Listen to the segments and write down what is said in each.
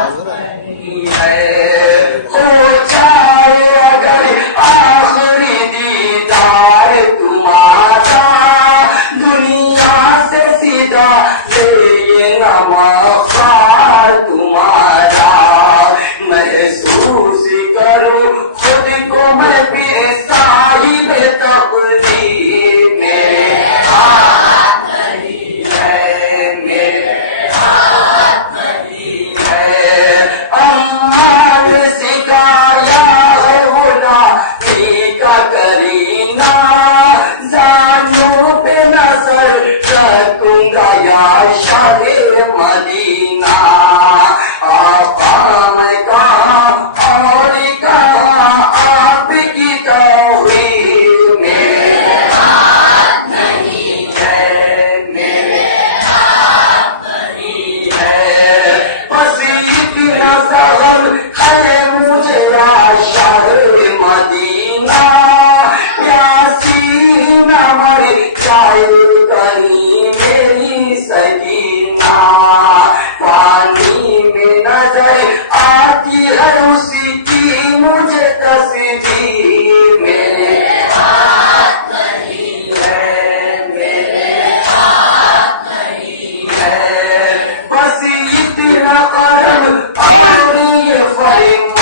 ہے، ہو جائے اگر آخری دیدار تمہارا، دنیا سے سیدھا لے لینا مغفار تمہارا، محسوس کروں خود کو میں بھی صاحب تقدیر، میرے ہاتھ نہیں ہے، میرے ہاتھ نہیں ہے، اماں نے سکھایا ہے غلامی کا کرینہ، زانوں پہ نظر رکھوں گا یا شاہ مدینہ، آقا میں کہاں اور کہاں آپ کی توحید، میرے ہاتھ نہیں ہے، میرے ہاتھ نہیں ہے، بس اتنا سبب ہے مجھے یا شاہ مدینہ، پیاسی نہ مر جائے کہیں میری سکینہ، پانی میں نظر آتی ہے اسی کی مجھے تصویر، میرے ہاتھ نہیں ہے، میرے ہاتھ نہیں ہے، بس اتنا کرم اور یہ فرمان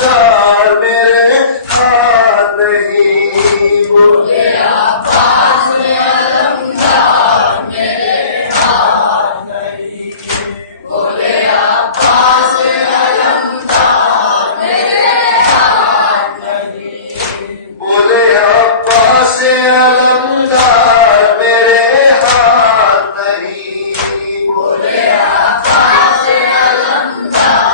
علمدار میرے ہاتھ نہیں، بولے عباس علمدار میرے ہاتھ نہیں، بولے عباس علمدار میرے ہاتھ نہیں، بولے عباس علمدار میرے ہاتھ نہیں، بولے عباس علمدار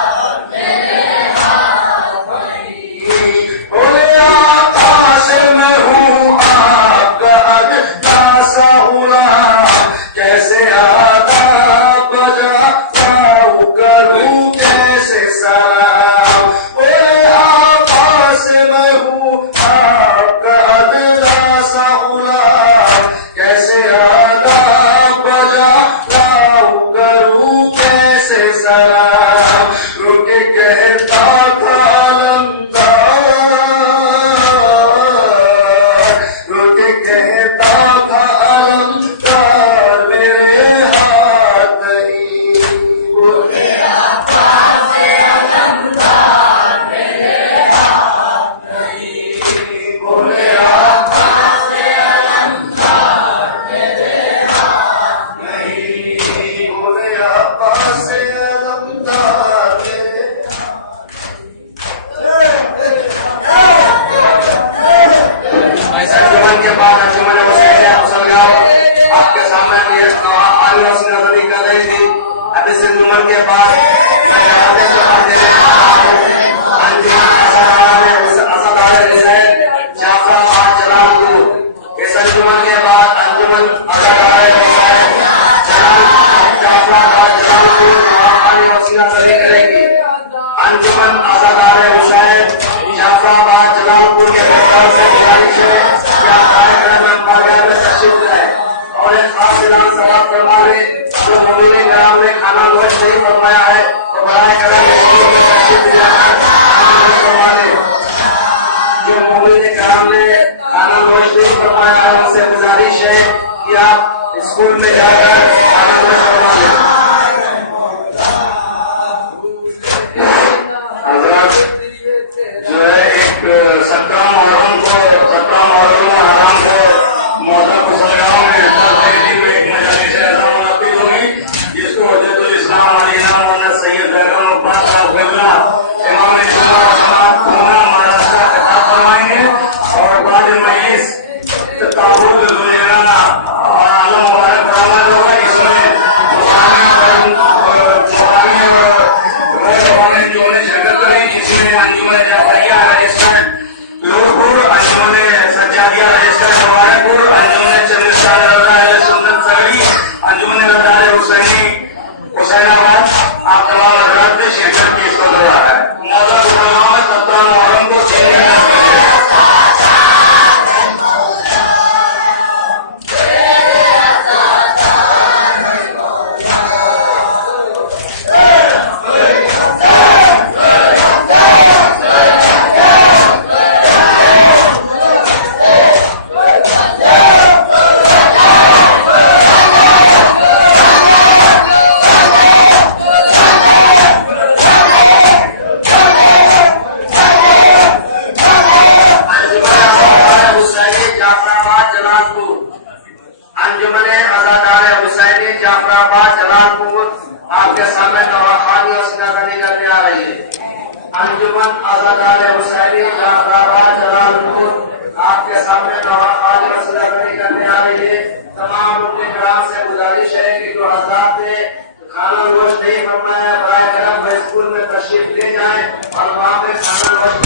میرے ہاتھ نہیں، بولے عباس میں ہوں آپ کا ادنا سا غلام، کیسے آداب بجاؤں کروں کیسے سلام، بولے عباس میں ہوں آپ کا ادنا سا غلام، کیسے آداب بجاؤں کروں کیسے سلام، رو کے کہتا تھا علمدار، رو کے کہتا تھا علمدار میرے ہاتھ نہیں، بولے عباس علمدار میرے ہاتھ نہیں، بولے عباس علمدار میرے ہاتھ نہیں، بولے عباس علمدار میرے انجمن کے بعد انجمن وسیلہ مسلگاؤں آپ کے سامنے یہ عالیہ اس نظری کر رہی تھی، اب اس انجمن کے بعد میں جہادے کو حق دینے انجمن اسدار حسین جعفر آباد جلال پور، اس انجمن کے بعد انجمن اسدار حسین جعفر آباد جلال پور عالیہ وسیلہ نظری کرے گی، انجمن اسدار حسین جعفر آباد جلال پور کے بہتر سے گزارش ہے کہ آپ کارکرم میں بارگاہ میں تشریف لائیں اور ایک خاص اعلان سماعت فرما لیں، جو مبین کرام نے کھانا نوش نہیں فرمایا ہے تو برائے کرم اسکول میں تشریف لے کر کھانا نوش فرما لیں، جو مبین کرام نے کھانا نوش نہیں فرمایا ہے ان سے گزارش ہے کہ آپ اسکول میں جا کر کھانا نوش فرما لیں۔ حضرات جو ہے ایک 17 محرم حرام کو موضوع مسلگاؤں میں 10 دن میں ایک مجالس ایسا منعقد ہوگی جس کو حجت الاسلام علیہ مولانا سید زیران الفاظ صاحب امام جمعہ جماعت پونا مہاراشٹر خطاب فرمائیں گے اور بعد مجلس تابوت زلیرانہ اور عالم مبارک برآمد ہوگا، اس میں جو انہیں شرکت کریں، جس میں انجمن جعفریہ رجسٹرڈ لوڑپور، انجمن سجادیہ رجسٹرڈ مبارکپور، انجمن چندرشاہ رضا اہل سنت سگڑی، انجمن ردار حسینی حسین آباد، آپ تمام حضرات نے شرکت کی اس کو دورہ ہے۔ موضوع پروگرام میں 17 محرم کو انجمن ازادار حسینی جعفر آباد جلال پور آپ کے سامنے نواخوانی اور سنادنی کرنے آ رہی ہے۔ انجمن ازادار حسینی جعفر آباد جلال پور آپ کے سامنے نواخوانی اور سنادنی کرنے آ رہی ہے۔ تمام مفتی کرام سے گزارش ہے کہ جو حضرات نے کھانا نوش نہیں فرمایا برائے کرم اسکول میں تشریف لے جائیں اور وہاں پہ کھانا نوش